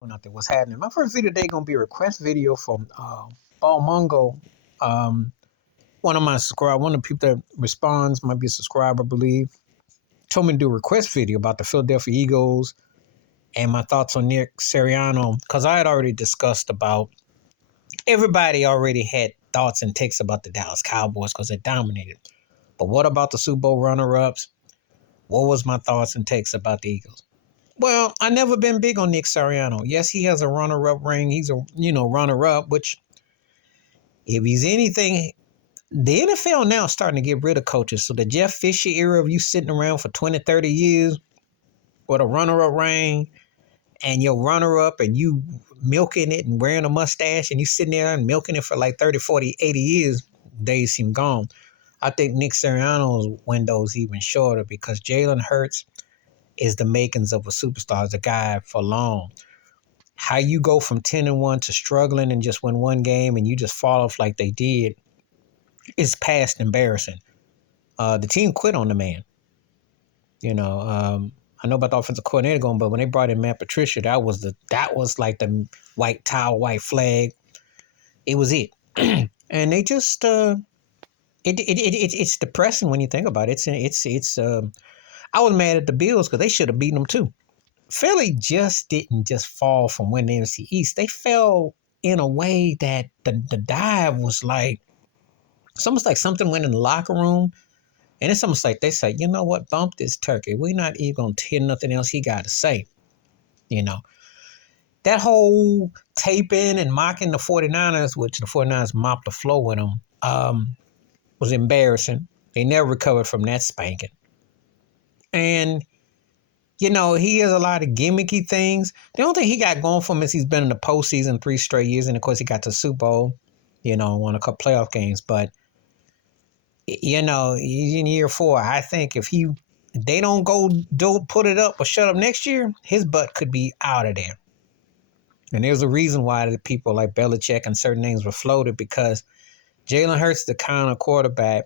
Out there, what's happening? My first video today gonna be a request video from Ball Mungo. Um, one of the people that responds might be a subscriber, I believe. Told me to do a request video about the Philadelphia Eagles and my thoughts on Nick Sirianni because I had already discussed about everybody already had thoughts and takes about the Dallas Cowboys because they dominated. But what about the Super Bowl runner-ups? What was my thoughts and takes about the Eagles? Well, I never been big on Nick Sirianni. Yes, he has a runner-up ring. He's a runner-up, which if he's anything, the NFL now is starting to get rid of coaches. So the Jeff Fisher era of you sitting around for 20, 30 years with a runner-up ring and your runner-up and you milking it and wearing a mustache and you sitting there and milking it for like 30, 40, 80 years, days seem gone. I think Nick Sirianni's window is even shorter because Jalen Hurts is the makings of a superstar, is a guy for long. How you go from 10-1 to struggling and just win one game and you just fall off like they did is past embarrassing. The team quit on the man. I know about the offensive coordinator going, but when they brought in Matt Patricia, that was like the white towel, white flag. It was it, and they just it's depressing when you think about it. I was mad at the Bills because they should have beaten them too. Philly just didn't just fall from winning the NFC East. They fell in a way that the dive was like, it's almost like something went in the locker room. And it's almost like they say, you know what, bump this turkey. We're not even going to hear nothing else he got to say. You know, that whole taping and mocking the 49ers, which the 49ers mopped the floor with them, was embarrassing. They never recovered from that spanking. And he has a lot of gimmicky things. The only thing he got going for him is he's been in the postseason 3 straight years. And, of course, he got to the Super Bowl, won a couple playoff games. But, in year 4, I think if they don't put it up or shut up next year, his butt could be out of there. And there's a reason why the people like Belichick and certain names were floated because Jalen Hurts, the kind of quarterback,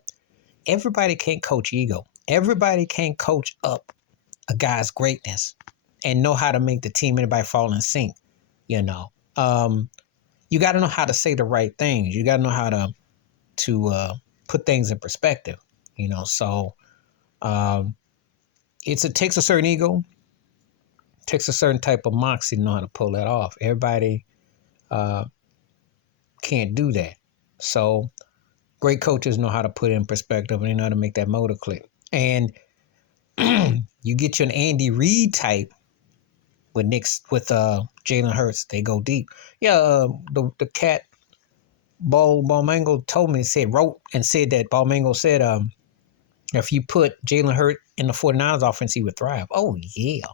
everybody can't coach ego. Everybody can't coach up a guy's greatness and know how to make the team, anybody fall in sync. You got to know how to say the right things. You got to know how to put things in perspective. So it takes a certain ego, takes a certain type of moxie to know how to pull that off. Everybody can't do that. So great coaches know how to put it in perspective and they know how to make that motor click. And you get you an Andy Reid type with Jalen Hurts. They go deep. Yeah, the cat Balmango told me, wrote and said that Balmango said if you put Jalen Hurts in the 49ers offense, he would thrive. Oh yeah.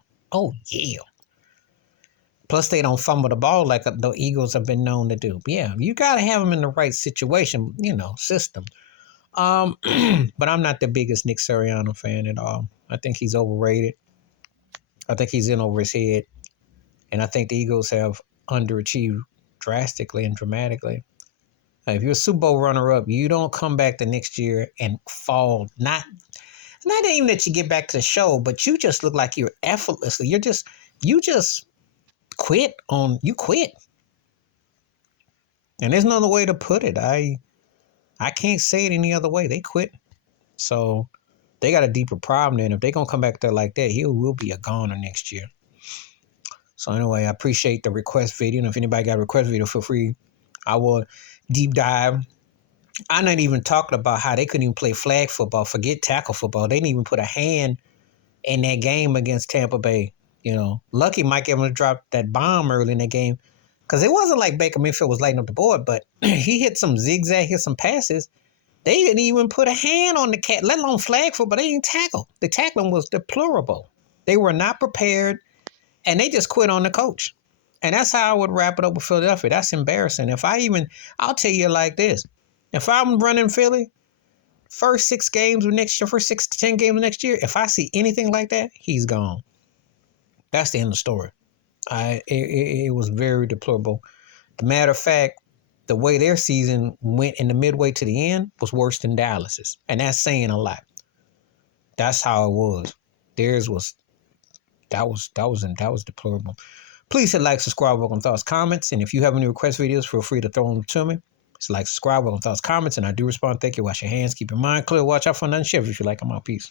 Plus, they don't fumble the ball like the Eagles have been known to do. Yeah, you got to have them in the right situation, system. But I'm not the biggest Nick Sirianni fan at all. I think he's overrated. I think he's in over his head. And I think the Eagles have underachieved drastically and dramatically. If you're a Super Bowl runner-up, you don't come back the next year and fall. Not even that you get back to the show, but you just look like you're effortlessly. You just quit. And there's no other way to put it. I can't say it any other way. They quit. So they got a deeper problem than if they're going to come back there like that, he will be a goner next year. So anyway, I appreciate the request video. And if anybody got a request video, feel free. I will deep dive. I'm not even talking about how they couldn't even play flag football. Forget tackle football. They didn't even put a hand in that game against Tampa Bay. Lucky Mike Evans dropped that bomb early in that game. Because it wasn't like Baker Mayfield was lighting up the board, but he hit some zigzag, hit some passes. They didn't even put a hand on the cat, let alone flag football. They didn't tackle. The tackling was deplorable. They were not prepared, and they just quit on the coach. And that's how I would wrap it up with Philadelphia. That's embarrassing. I'll tell you like this. If I'm running Philly, first 6 games of next year, first 6 to 10 games of next year, if I see anything like that, he's gone. That's the end of the story. It was very deplorable. The matter of fact, the way their season went in the midway to the end was worse than Dallas's. And that's saying a lot. That's how it was. Theirs was that was deplorable. Please hit like, subscribe, welcome thoughts, comments. And if you have any request videos, feel free to throw them to me. Just like, subscribe, welcome thoughts, comments. And I do respond. Thank you. Wash your hands. Keep your mind clear. Watch out for none shift if you like them out. Peace.